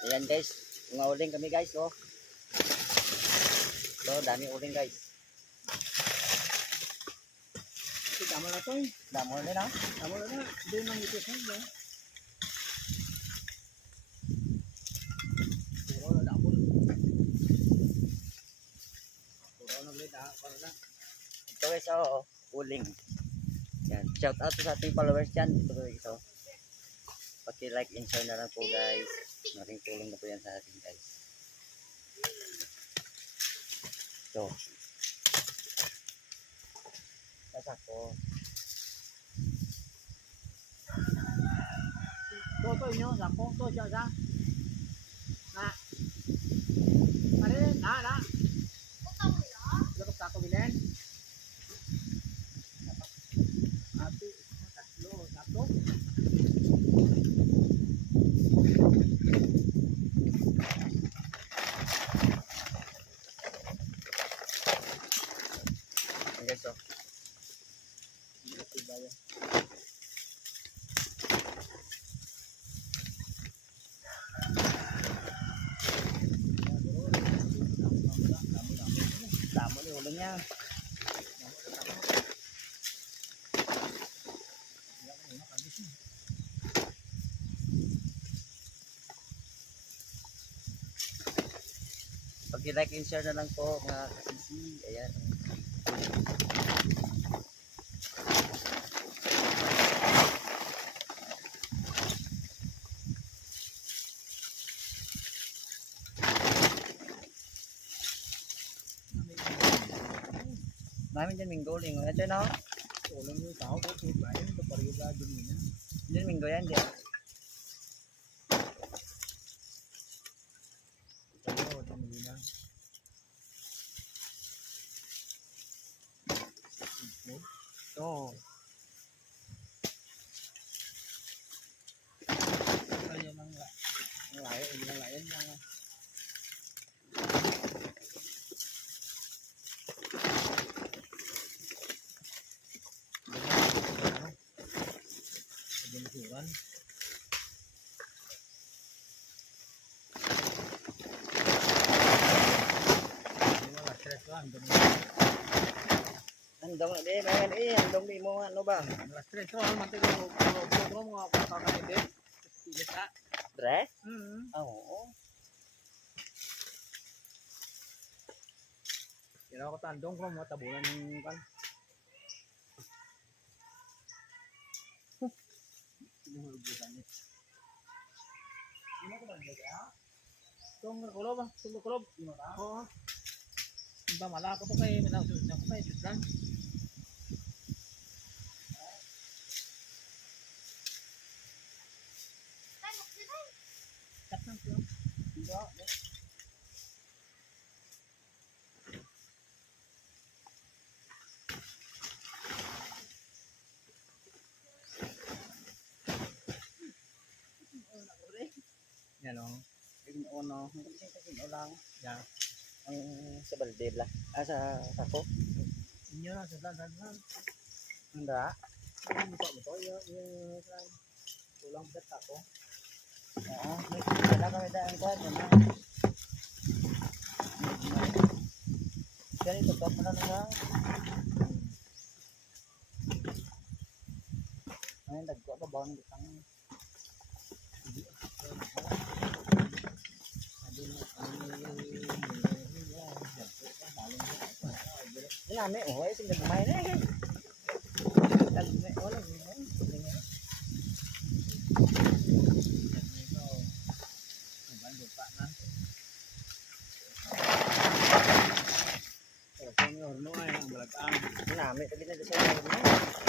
Ayan guys, mga uling kami guys, oh. So, dami uling guys. Damo na to eh. Damo na na. Damo na. Doon nang ipis na. Puro na damo. Puro na ulit ha. Para na. Ito guys, oh, uling. Yan. Shout out sa ating followers dyan. Ito guys, oh. Paki-like and share na lang po guys. Maraming tulong na po yan sa atin guys. So. Sasako. To inyo, sako. To siya sa. Na. Parin, na. Dapat sako bilhin. Ati, tatlo, sako. Yan guys, oh. Damo ni uling niya. Pag-like and share na lang po mga kasisi. Ayan. Namin dyan minggo ling. Ito na. Ulang yung tao ko. Tubayin. Ito pariyo ka dun nila. Dyan minggo yan dyan. Ito, ito nila. Ito. Ayan ang layan. Ang layan lang. Bensuran. Ini malah stress kan. Andong na din. Ayan eh. Andong di mo ano ba? Malah stress kan. Mati kalau mga kakakain din. Kita. Dress? Ah, Oo. Kira ko tandong ko mga tabunan ng kan. Tong kulob ah, tong kulob. Oo. Ba mala ko to kay minasus na ko kay sudlan. Katang ko. Diba? Yan o. Uno. Kasi lang. Yan. Ang sa balde bla. Sa sako. Inyo na sudlan sudlan. Handa. Ano pa mo to? Yung tulang set ako. Oo. Wala kami daan ko. Kaya ito top na lang. Ayun, dagko ka ba? Ini ame, oh, ay sing main eh. Dagme, wala gini. Ini ame tadi na sa